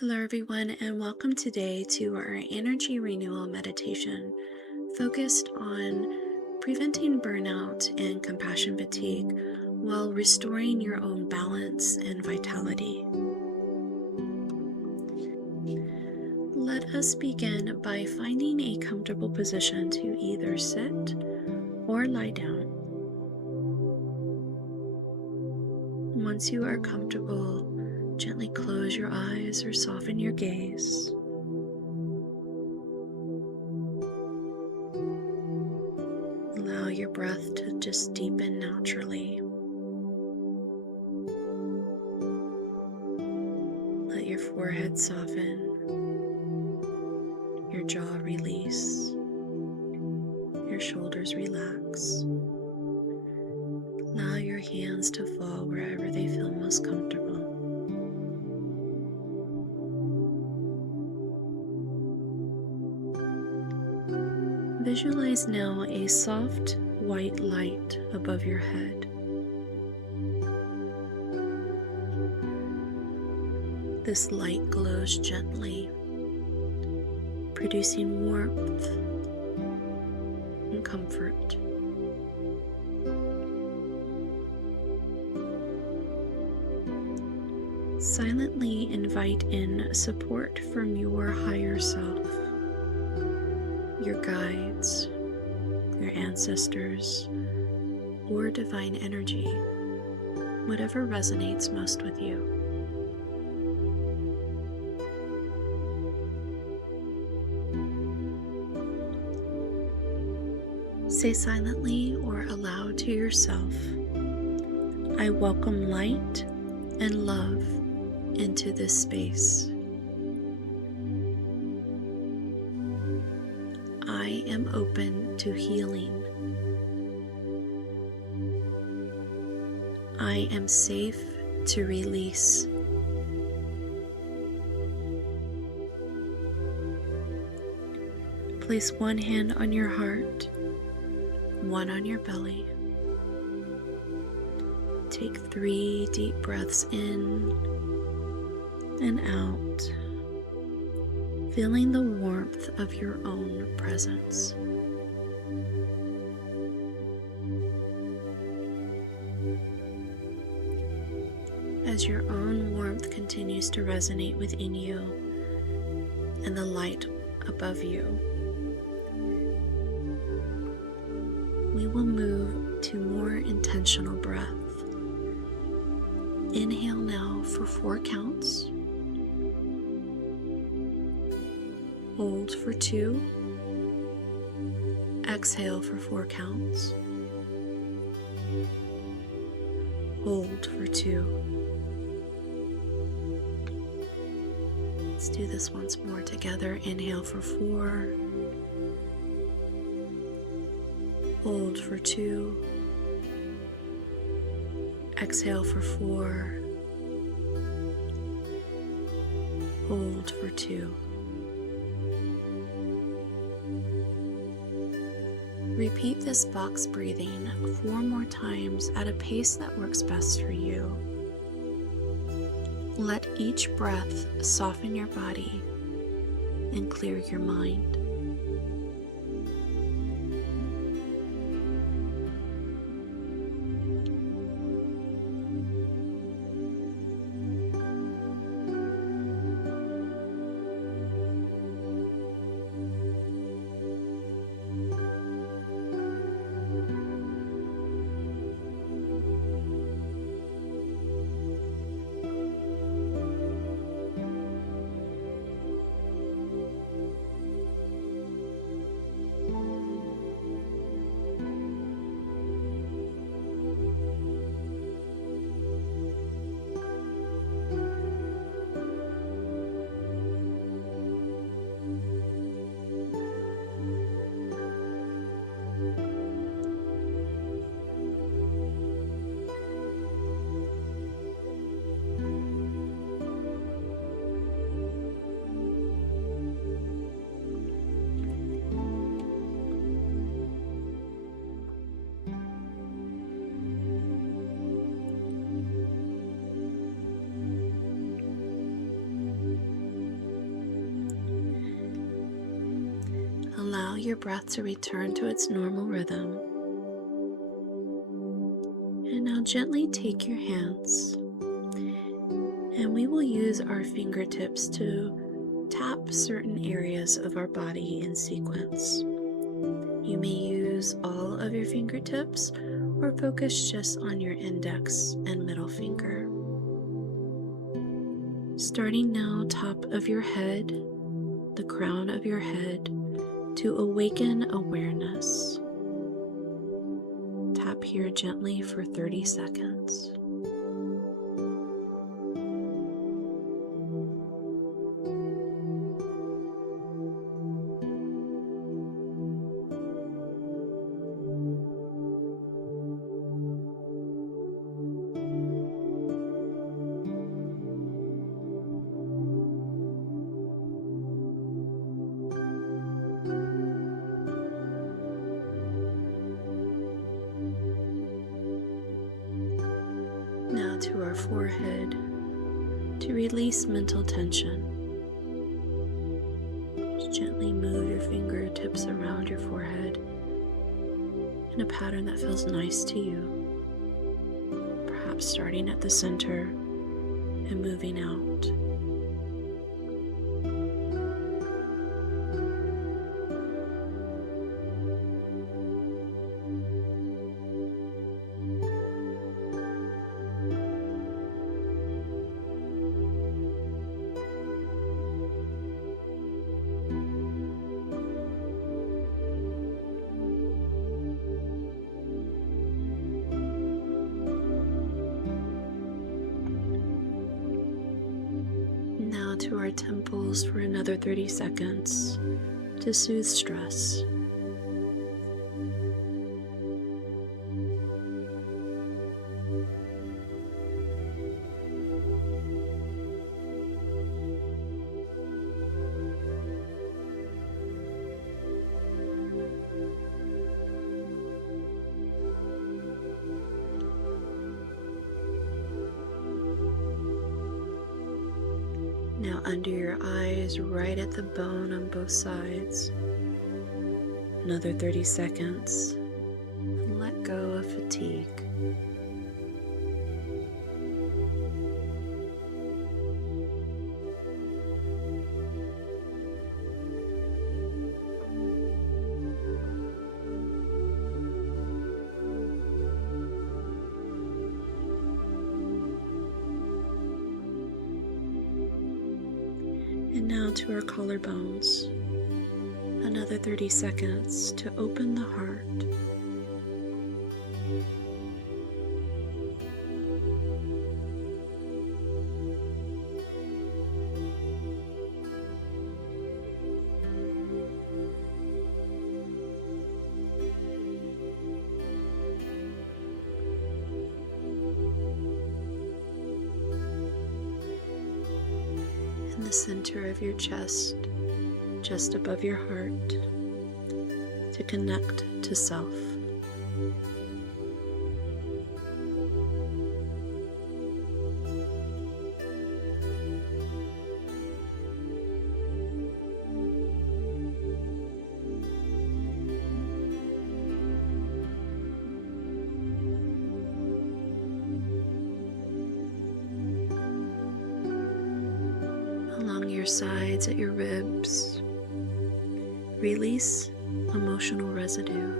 Hello, everyone, and welcome today to our Energy Renewal Meditation focused on preventing burnout and compassion fatigue while restoring your own balance and vitality. Let us begin by finding a comfortable position to either sit or lie down. Once you are comfortable, gently close your eyes or soften your gaze. Allow your breath to just deepen naturally. Let your forehead soften, your jaw release, your shoulders relax. Allow your hands to fall wherever they feel most comfortable. Visualize now a soft white light above your head. This light glows gently, producing warmth and comfort. Silently invite in support from your higher self, your guides, your ancestors, or divine energy, whatever resonates most with you. Say silently or aloud to yourself, I welcome light and love into this space. I am open to healing. I am safe to release. Place one hand on your heart, one on your belly. Take 3 deep breaths in and out, feeling the warmth of your own presence. As your own warmth continues to resonate within you and the light above you, we will move to more intentional breath. Inhale now for 4 counts. Hold for 2. Exhale for 4 counts. Hold for 2. Let's do this once more together. Inhale for 4. Hold for 2. Exhale for 4. Hold for 2. Repeat this box breathing 4 more times at a pace that works best for you. Let each breath soften your body and clear your mind. your breath to return to its normal rhythm. And now gently take your hands, and we will use our fingertips to tap certain areas of our body in sequence. You may use all of your fingertips or focus just on your index and middle finger. Starting now, top of your head, the crown of your head, to awaken awareness. Tap here gently for 30 seconds. Now to our forehead to release mental tension. Just gently move your fingertips around your forehead in a pattern that feels nice to you. Perhaps starting at the center and moving out. Now to our temples for another 30 seconds to soothe stress. Now under your eyes, right at the bone on both sides. Another 30 seconds. And let go of fatigue. And now to our collarbones. Another 30 seconds to open the heart. In the center of your chest, just above your heart, to connect to self. Along your sides, at your ribs, release emotional residue.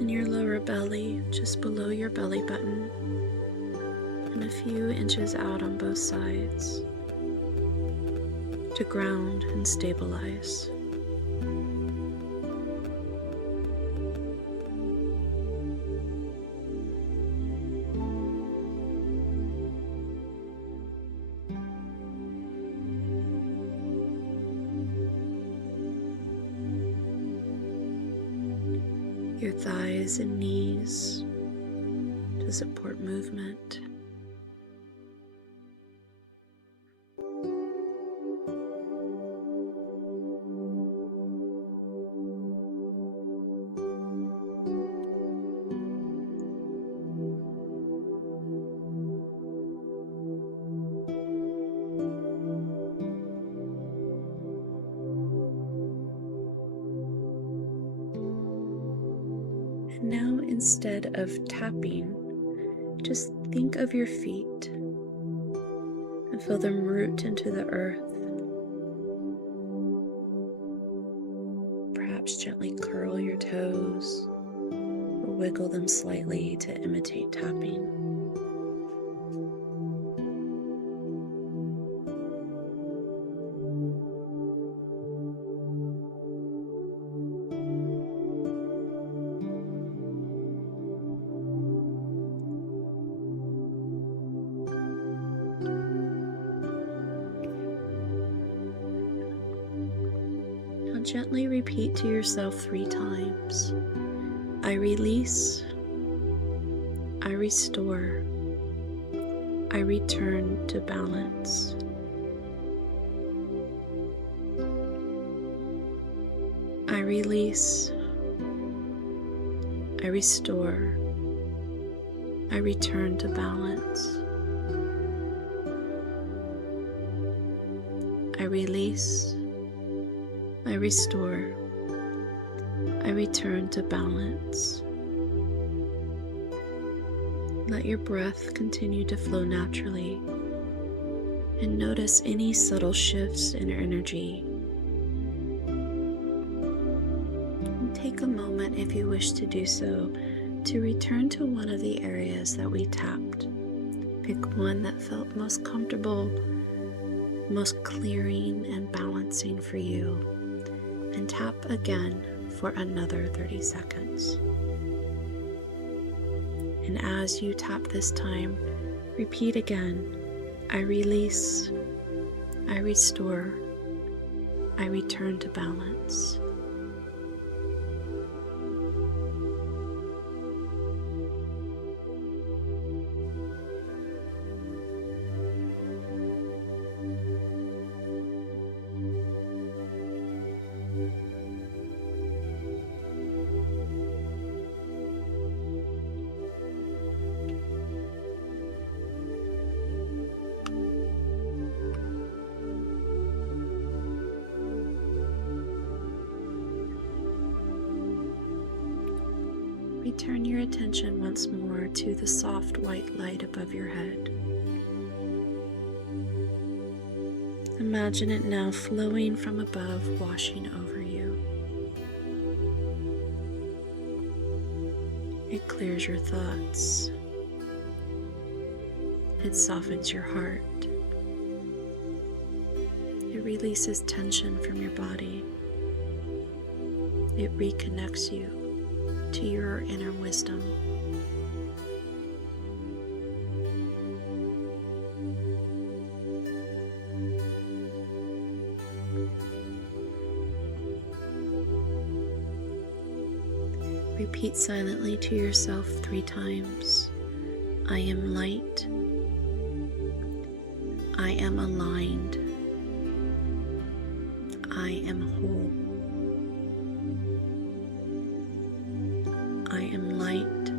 In your lower belly, just below your belly button, and a few inches out on both sides, to ground and stabilize. Your thighs and knees to support movement. Now, instead of tapping, just think of your feet and feel them root into the earth. Perhaps gently curl your toes or wiggle them slightly to imitate tapping. Now gently repeat to yourself 3 times. I release, I restore, I return to balance. I release, I restore, I return to balance. I release, I restore, I return to balance. Let your breath continue to flow naturally and notice any subtle shifts in energy. And take a moment, if you wish to do so, to return to one of the areas that we tapped. Pick one that felt most comfortable, most clearing and balancing for you, and tap again for another 30 seconds. And as you tap this time, repeat again, I release, I restore, I return to balance. Return your attention once more to the soft white light above your head. Imagine it now flowing from above, washing over you. It clears your thoughts. It softens your heart. It releases tension from your body. It reconnects you to your inner wisdom. Repeat silently to yourself 3 times. I am light. I am aligned. I am whole. I am light.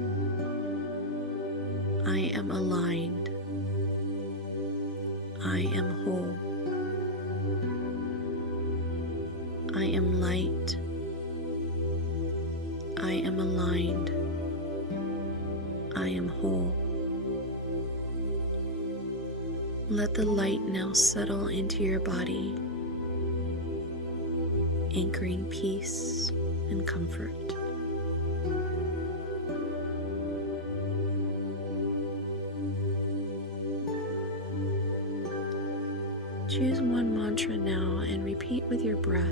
I am aligned. I am whole. I am light. I am aligned. I am whole. Let the light now settle into your body, anchoring peace and comfort. Choose one mantra now and repeat with your breath.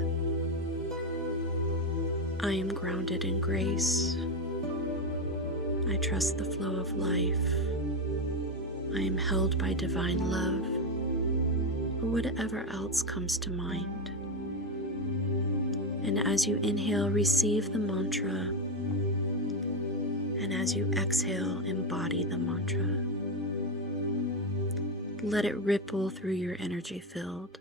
I am grounded in grace. I trust the flow of life. I am held by divine love, or whatever else comes to mind. And as you inhale, receive the mantra. And as you exhale, embody the mantra. Let it ripple through your energy field.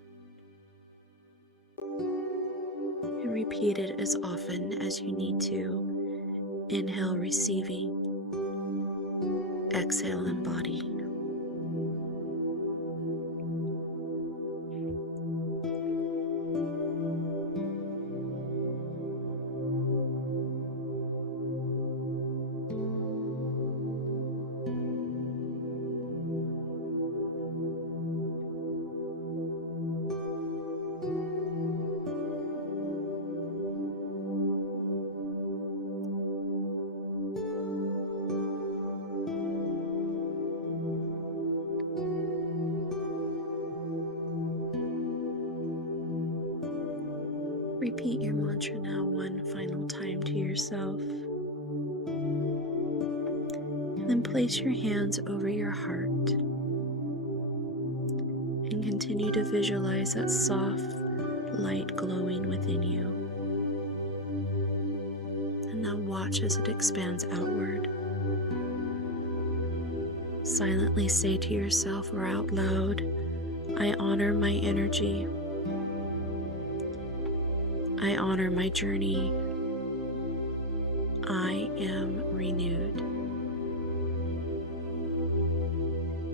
And repeat it as often as you need to. Inhale, receiving. Exhale, embodying. Repeat your mantra now one final time to yourself. And then place your hands over your heart and continue to visualize that soft light glowing within you. And now watch as it expands outward. Silently say to yourself or out loud, I honor my energy. I honor my journey. I am renewed.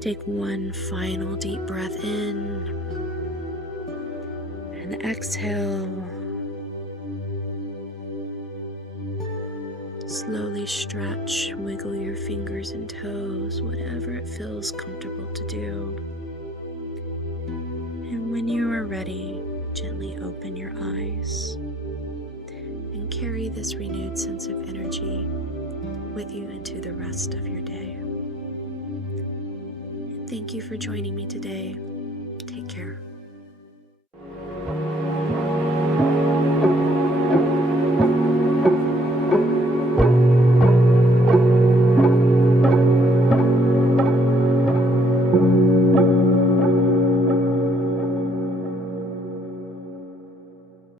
Take one final deep breath in and exhale. Slowly stretch, wiggle your fingers and toes, whatever it feels comfortable to do. And when you are ready, gently open your eyes and carry this renewed sense of energy with you into the rest of your day. And thank you for joining me today. Take care.